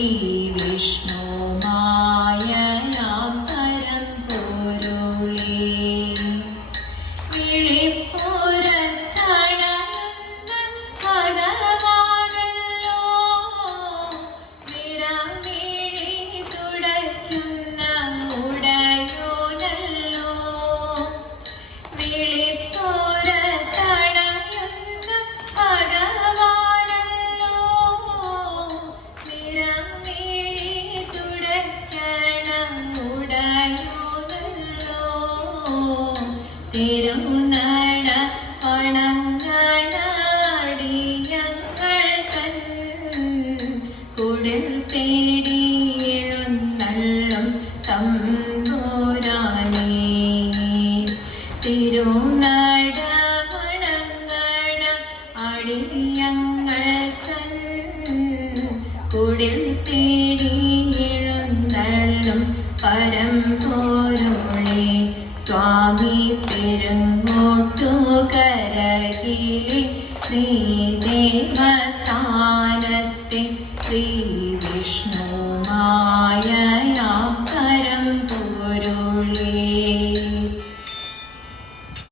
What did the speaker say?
Vishnu. തിരുനട പണങ്ങണടി ഞങ്ങൾ കുടിൽ തേടി എഴുന്നള്ളും തിരുനട വണങ്ങണ അടിയങ്ങൾ കുടിൽ തേടി സ്വാമി പെരുങ്ങോട്ടുകരകിലെ ശ്രീദേവസ്ഥാനത്തെ ശ്രീ വിഷ്ണുമായ